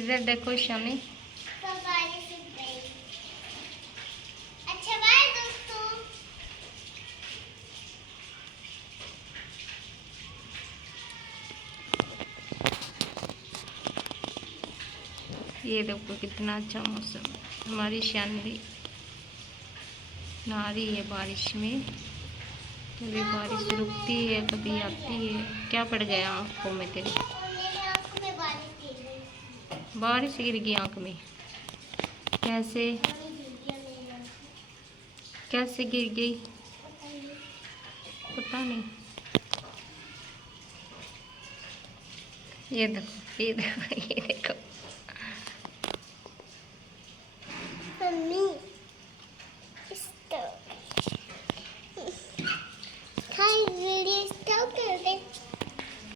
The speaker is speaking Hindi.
इधर देखो ईशानी। तो बारिश रुक गई। अच्छा बाय दोस्तों। ये देखो कितना अच्छा मौसम है। हमारी ईशानी नहा रही है बारिश में। कभी बारिश रुकती है कभी आती है। क्या पड़ गया आंखों में तेरी? मेरे आंखों में बारिश गिर गई। बारिश गिर गई आंख में? कैसे? पानी गिर गया मेरे आंख में। कैसे गिर गई? पता नहीं। पता नहीं। ये देखो ये देखो ये देखो।